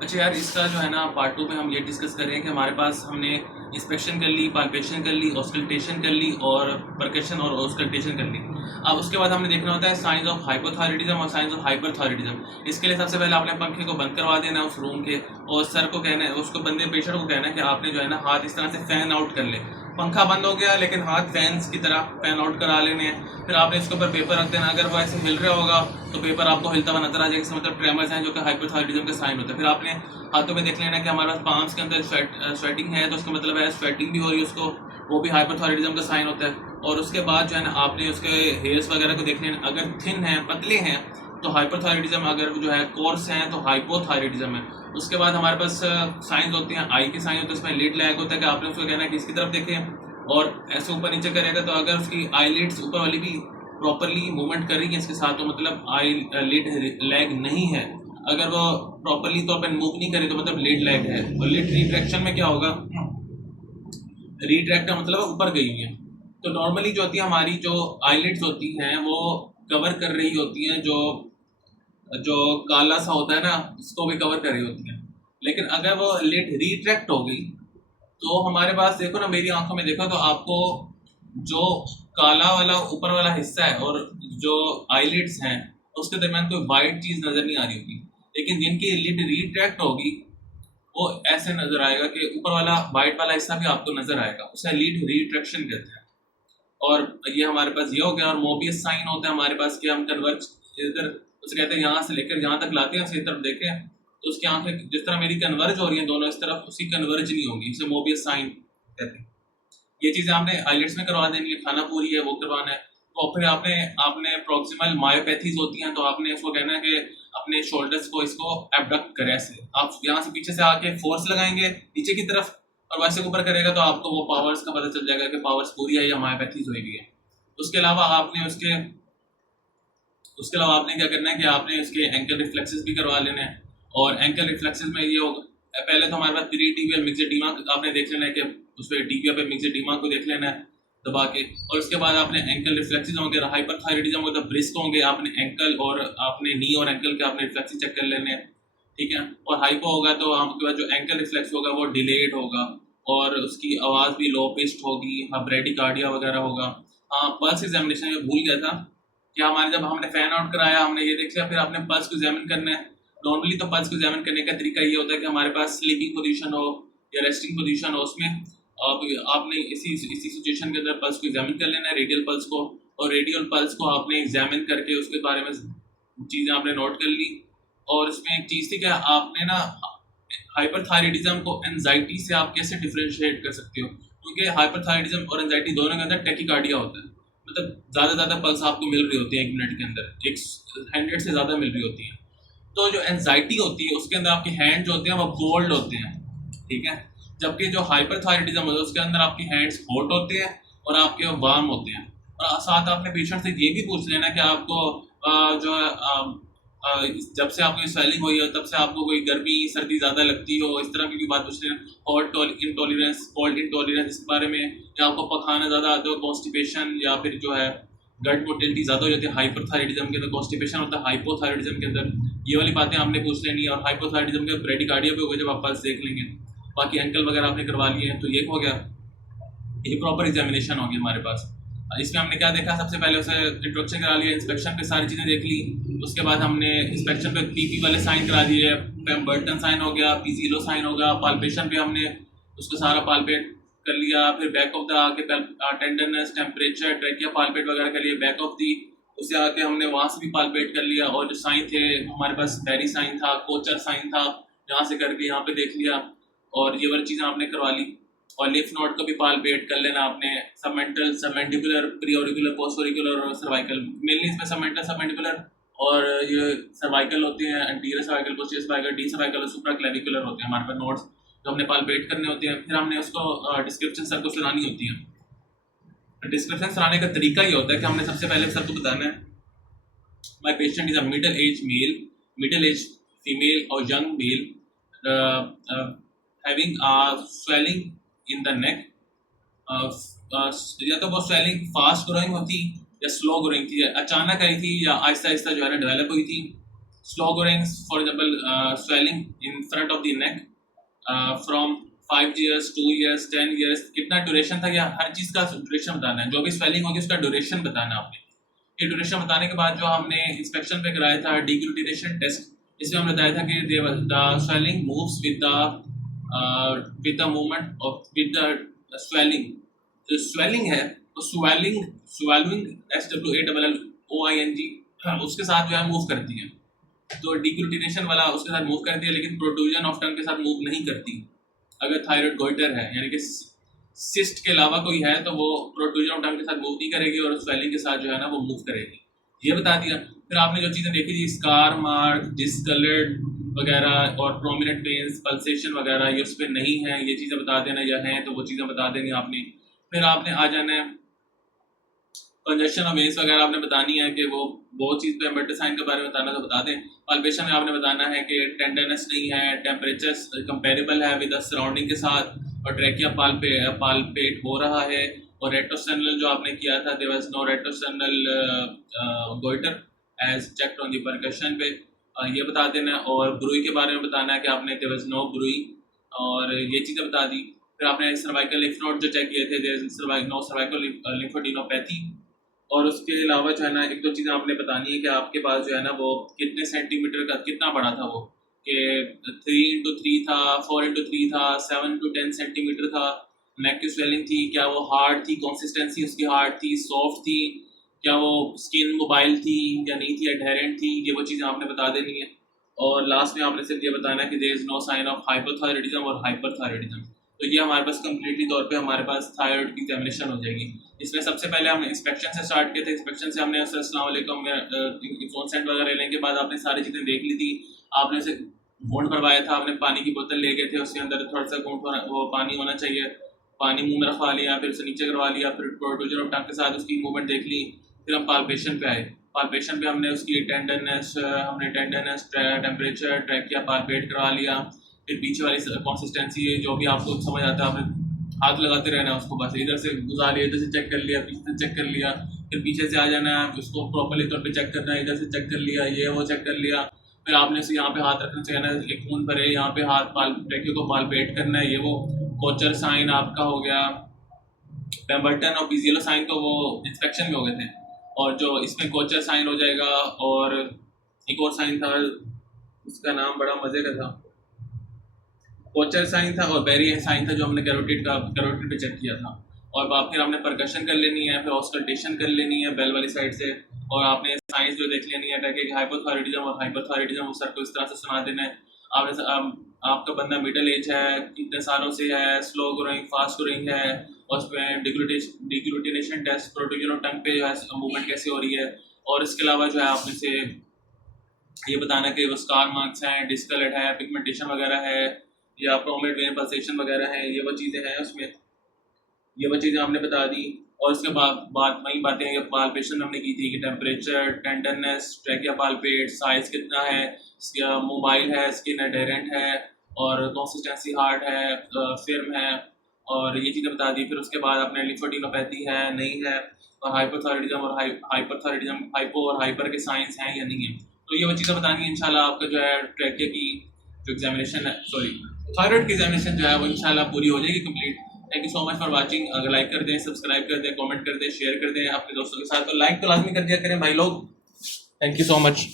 अच्छा यार, इसका जो है ना पार्ट 2 में हम ये डिस्कस कर रहे हैं कि हमारे पास हमने इंस्पेक्शन कर ली, पाल्पेशन कर ली, ऑस्कल्टेशन कर ली और परकशन और ऑस्कल्टेशन कर ली। अब उसके बाद हमने देखना होता है साइंस ऑफ हाइपोथायराइडिज्म और साइंस ऑफ हाइपरथायराइडिज्म। इसके लिए सबसे पहले आपने पंखे को बंद करवा देना है उस रूम के, और सर को कहना है, उसको बंदे पेशेंट को कहना है कि आपने जो है ना हाथ इस तरह से फैन आउट कर ले। पंखा बंद हो गया लेकिन हाथ फैंस की तरह फैन आउट करा लेने हैं। फिर आपने इसके ऊपर पेपर रख देना, अगर वो ऐसे हिल रहा होगा तो पेपर आपको हिलता हुआ नजर आ जाएगा, इसका मतलब ट्रेमर्स हैं जो कि हाइपोथायराइडिज्म का साइन होता है। फिर आपने हाथों में देख लेना कि हमारे पास पाम्स के अंदर स्वेटिंग है, तो उसका मतलब है स्वेटिंग भी हो रही है उसको, वो भी हाइपोथायराइडिज्म का साइन होता है। और उसके बाद जो है ना आपने उसके हेयर्स वगैरह को देख लेना, अगर थिन है, पतले हैं तो हाइपरथायराइडिज्म, अगर जो है कोर्स हैं तो हाइपोथायराइडिज्म है। उसके बाद हमारे पास साइंस होते हैं, आई के साइन होते हैं, उसमें लिड लैग होता है कि आपने उसको कहना है कि इसकी तरफ देखें, और ऐसे ऊपर नीचे करेगा तो अगर उसकी आईलिड्स ऊपर वाली भी प्रॉपरली मूवमेंट कर रही है इसके साथ, तो मतलब आई लिड लैग नहीं है। अगर वो प्रॉपरली तौर पर मूव नहीं करे तो मतलब लिड लैग है। और लिड रिट्रैक्शन में क्या होगा, रिट्रैक्ट का मतलब ऊपर गई हुई है। तो नॉर्मली जो होती है हमारी जो आईलिड्स होती हैं वो कवर कर रही होती हैं, जो जो काला सा होता है ना उसको भी कवर कर रही होती है। लेकिन अगर वो लिड रिट्रैक्ट हो गई तो हमारे पास देखो ना, मेरी आंखों में देखो तो आपको जो काला वाला ऊपर वाला हिस्सा है और जो आईलिड्स हैं उसके दरमियान कोई वाइट चीज नजर नहीं आ रही होगी। लेकिन जिनकी लिड रिट्रैक्ट होगी वो ऐसे नजर आएगा कि ऊपर वाला वाइट वाला हिस्सा भी आपको नजर आएगा, उसे लिड रिट्रैक्शन कहते हैं। और ये हमारे पास ये हो गया। और मोबियस साइन होता है हमारे पास कि हम कन्वर्ज इधर, उसे कहते हैं यहाँ से लेकर यहाँ तक लाते हैं, उसी तरफ देखें तो उसकी आंखें जिस तरह मेरी कन्वर्ज हो रही हैं दोनों इस तरफ, उसी कन्वर्ज नहीं होंगी, इसे मोबियस साइन कहते हैं। ये चीजें आपने आईलेट्स में करवा देनी है, खाना पूरी है वो करवाना है। तो फिर आपने आपने प्रोक्सिमल मायोपैथीज होती हैं, तो आपने उसको कहना है कि अपने शोल्डर्स को इसको एबडक्ट करें ऐसे, आप यहाँ से पीछे से आके फोर्स लगाएंगे नीचे की तरफ और वैसे ऊपर करेगा तो आपको वो पावर्स का पता चल जाएगा कि पावर्स पूरी है या मायोपैथीज हुई भी है। उसके अलावा आपने उसके अलावा आपने क्या करना है कि आपने उसके एंकल रिफ्लेक्सेस भी करवा लेने हैं। और एंकल रिफ्लेक्सेस में ये होगा, पहले तो हमारे पास पेरीटिबियल मिक्सेडिमा आपने देख लेना है कि उस पर टीबिया पे मिक्सेडिमा को देख लेना है दबा के। और उसके बाद आपने एंकल रिफ्लेक्सेस होंगे, हाइपरथायराइडिज्म होगा, ब्रिस्क होंगे, आपने एंकल और आपने नी और एंकल के आपने रिफ्लेक्सेस चेक कर लेने हैं, ठीक है। और हाइपो होगा तो आपके पास जो एंकल रिफ्लेक्स होगा वो डिलेड होगा और उसकी आवाज़ भी लो पिच्ड होगी, हाँ ब्रेडिकार्डिया वगैरह होगा। हाँ, पल्स एग्जामिनेशन में भूल गया था कि हमारे जब हमने फैन आउट कराया हमने ये देख लिया, फिर आपने पल्स को एग्जामिन करना है। नॉर्मली तो पल्स को एग्जामिन करने का तरीका ये होता है कि हमारे पास स्लीपिंग पोजीशन हो या रेस्टिंग पोजीशन हो, उसमें आपने इसी सिचुएशन के अंदर पल्स को एग्जामिन कर लेना है, रेडियल पल्स को। और रेडियल पल्स को आपने एग्जामिन करके उसके बारे में चीज़ें आपने नोट कर ली। और इसमें एक चीज़ थी कि आपने ना हाइपरथायराइडिज्म को एंजाइटी से आप कैसे डिफरेंशिएट कर सकते हो, क्योंकि हाइपरथायराइडिज्म और एंजाइटी दोनों के अंदर टैकीकार्डिया होता है, मतलब ज़्यादा पल्स आपको मिल रही होती है 1 मिनट के अंदर, 100 से ज़्यादा मिल रही होती है। तो जो एंजाइटी होती है उसके अंदर आपके हैंड जो होते हैं वो कोल्ड होते हैं, ठीक है। जबकि जो हाइपरथायराइडिज्म होता है उसके अंदर आपके हैंड्स हॉट होते हैं और आपके वार्म होते हैं। और साथ आपने पेशेंट से ये भी पूछ लेना कि आपको जो है जब से आपको स्वेलिंग हुई है तब से आपको कोई गर्मी सर्दी ज़्यादा लगती हो, इस तरह की भी बात पूछ लेना। हॉट इंटॉलरेंस, कोल्ड इंटॉलरेंस, इस बारे में, या आपको पखाना ज़्यादा आता हो, कॉन्स्टिपेशन, या फिर जो है गट मोटिलिटी ज़्यादा हो जाती है हाइपरथायराइडिज्म के अंदर, कॉन्स्टिपेशन होता है हाइपोथायराइडिज्म के अंदर, ये वाली बातें आपने पूछ लेनी है। और हाइपोथायराइडिज्म के ब्रेडिकार्डिया भी होगा जब आप पल्स देख लेंगे। बाकी एंकल वगैरह आपने करवा लिए हैं तो ये हो गया, ये प्रॉपर एग्जामिनेशन होगी हमारे पास। इसमें हमने क्या देखा, सबसे पहले उसे इंट्रोडक्शन करा लिया, इंस्पेक्शन पे सारी चीज़ें देख ली। उसके बाद हमने इंस्पेक्शन पे पीपी वाले साइन करा दिए, बर्टन साइन हो गया, पीजीलो साइन हो गया, पाल्पेशन पे हमने उसको सारा पाल्पेट कर लिया। फिर बैक ऑफ द आके टेंडरनेस, टेम्परेचर, ट्रैकिया पाल्पेट वगैरह कर लिए बैक ऑफ दी। उससे आके हमने वहाँ से भी पाल्पेट कर लिया। और जो साइन थे हमारे पास बैरी साइन था, कोचर साइन था, यहाँ से करके यहाँ पे देख लिया। और ये वाली चीज़ें आपने करवा ली। और लिफ नोड को भी पाल्पेट कर लेना आपने, सबमेंटल, सबमेंडिबुलर, प्रीऑरिकुलर, पोस्टऑरिकुलर और सर्वाइकल। मेनली इसमें सबमेंटल, सबमेंडिबुलर और ये सर्वाइकल होते हैं, anterior cervical, posterior cervical, D cervical और सुप्राक्लेविकुलर होते हैं हमारे पास नोड्स जो हमने पाल्पेट करने होते हैं। फिर हमने उसको डिस्क्रिप्शन सर को सुनानी होती है। डिस्क्रिप्शन सुनाने का तरीका ये होता है कि हमने सबसे पहले सर को बताना है, my patient is a middle age male, middle age female और young male having swelling in the neck, या तो वो स्वेलिंग फास्ट ग्रोइंग होती या स्लो ग्रोइंग थी, अचानक आई थी या आहिस्ता आहिस्ता जो है ना डेवलप हुई थी। Slow growing for example swelling in front of the neck from 5 years, 2 years, 10 years, कितना ड्यूरेशन था, या हर चीज़ का ड्यूरेशन बताना है। जो भी स्वेलिंग होगी उसका ड्यूरेशन बताना है आपने। ये ड्यूरेशन बताने के बाद जो हमने इंस्पेक्शन पे कराया था डिग्लूटिनेशन टेस्ट, इसमें हमने बताया था कि the swelling moves with the movement of with the swelling. जो स्वेलिंग है वो स्वेलिंग SWALLOING उसके साथ जो है मूव करती है। तो डिग्लूटिनेशन वाला उसके साथ मूव करती है, लेकिन प्रोट्रूजन ऑफ टंग के साथ मूव नहीं करती। अगर थायराइड गोइटर है यानी कि सिस्ट के अलावा कोई है तो वो प्रोट्रूजन ऑफ टंग के साथ मूव नहीं करेगी और स्वेलिंग के साथ जो है ना वो मूव करेगी। ये बता दिया। फिर आपने जो चीज़ें देखी थी स्कार मार्क, डिस्कलर्ड वगैरह और प्रोमिनेंट पेन्स, पल्सेशन वगैरह, ये उस पर नहीं है, ये चीज़ें बता देना, या हैं तो वो चीज़ें बता देनी आपने। फिर आपने आ जाना है कंजक्शन ऑफ वेन्स वगैरह आपने बतानी है कि वो चीज़ पे मेडिसाइन के बारे में बताना तो बता दें। पाल्पेशन में आपने बताना है कि टेंडरनेस नहीं है, टेम्परेचर कंपेरेबल है विद द सराउंडिंग के साथ, और ट्रैकिया पाल्पेट हो रहा है। और रेट्रोस्टेनल जो आपने किया था, there was no retrosternal goiter as checked on the percussion पे, ये बता देना। और ब्रूई के बारे में बताना है कि आपने देयर वाज नो ब्रूई, और ये चीज़ें बता दी। फिर आपने सर्वाइकल लिम्फ नोड जो चेक किए थे, देयर इज नो सर्वाइकल लिम्फोडेनोपैथी। और उसके अलावा जो है ना एक दो चीज़ें आपने बतानी है कि आपके पास जो है ना वो कितने सेंटीमीटर का, कितना बड़ा था वो, कि 3x3 था, 4x3 था, 7 to 10 सेंटीमीटर था। नेक की स्वेलिंग थी, क्या वो हार्ड थी, कंसिस्टेंसी उसकी हार्ड थी, सॉफ्ट थी, क्या वो स्किन मोबाइल थी या नहीं थी, एडहेरेंट थी, ये वो चीज़ें आपने बता देनी है। और लास्ट में आपने सिर्फ ये बताना है कि there is no sign of hypothyroidism और हाइपरथायराइडिज्म। तो ये हमारे पास कम्प्लीटली तौर पे हमारे पास थायराइड की एग्जामिनेशन हो जाएगी। इसमें सबसे पहले हम इंस्पेक्शन से स्टार्ट किए थे। इंस्पेक्शन से हमने अस्सलाम वालेकुम फोन सेंट वगैरह लेने के बाद आपने सारी चीज़ें देख ली थी, आपने उसे घूंट भरवाया था, आपने पानी की बोतल ले गए थे, उसके अंदर थोड़ा सा घूंट वो पानी होना चाहिए, पानी मुंह में रखवा लिया, फिर उसे नीचे करवा लिया, फिर प्रोट्रूजन ऑफ टंग के साथ उसकी मूवमेंट देख ली। फिर हम पाल्पेशन पे आए। पाल्पेशन पे हमने उसकी टेंडरनेस टेम्परेचर ट्रैक किया, पाल्पेट करवा लिया। फिर पीछे वाली कंसिस्टेंसी है जो भी आपको समझ आता है, आपने हाथ लगाते रहना है उसको, बस इधर से गुजार लिया, इधर से चेक कर लिया, पीछे से चेक कर लिया, फिर पीछे से आ जाना है, उसको प्रॉपर्ली तौर पे चेक करना है, इधर से चेक कर लिया, ये वो चेक कर लिया। फिर आपने से यहाँ पे हाथ रखने से कहना है कि खून भरे, यहाँ पे हाथ ट्रैकियो को पाल्पेट करना है, ये वो कोचर साइन आपका हो गया। पेम्बर्टन और पिजिलो साइन तो वो इंस्पेक्शन में हो गए थे, और जो इसमें कोचर साइन हो जाएगा। और एक और साइन था, उसका नाम बड़ा मज़े का था, कोचर साइन था और बेरी साइन था, जो हमने कैरोटिड पे चेक किया था। और फिर हमने परकशन कर लेनी है, फिर ऑस्कल्टेशन कर लेनी है बेल वाली साइड से, और आपने साइंस जो देख लेनी है कि हाइपोथायराइडिज्म और हाइपरथायराइडिज्म वो सर को इस तरह से सुना देना है। आपका बंदा मिडिल एज है, कितने सालों से है, स्लो ग्रोइंग, फास्ट ग्रोइंग है, और उसमें डिग्लूटिनेशन टेस्ट, प्रोट्रूजन ऑफ टंग पे जो है मूवमेंट कैसे हो रही है। और इसके अलावा जो है आपने से ये बताना कि वो स्कार मार्क्स हैं, डिस्कलर्ड है, पिगमेंटेशन वगैरह है, या प्रोमिनेंट वेन पल्सेशन वगैरह हैं, ये वो चीज़ें हैं उसमें, ये वो चीज़ें हमने बता दी। और उसके बाद वही बातें हैं, पाल्पेशन हमने की थी कि temperature, tenderness, trachea palpate, size कितना है, मोबाइल है, स्किन एडहेरेंट है, और कंसिस्टेंसी हार्ड है, फिर्म है, और ये चीज़ें बता दी। फिर उसके बाद अपने लिम्फोडेनोपैथी है नहीं है, और हाइपोथायराइडिज्म और हाइपरथायराइडिज्म, हाइपो और हाइपर के साइंस हैं या नहीं है। तो ये वो चीज़ें बतानी है इंशाल्लाह। आपका जो है ट्रैकिया की जो एग्जामिनेशन है, सॉरी थायराइड की एग्जामिनेशन जो है वो इंशाल्लाह पूरी हो जाएगी complete. Thank you so much for watching. अगर लाइक कर दें, सब्सक्राइब कर दें, कमेंट कर दें, शेयर कर दें अपने दोस्तों के साथ, तो लाइक तो लाजमी कर दिया करें भाई लोग। Thank you so much.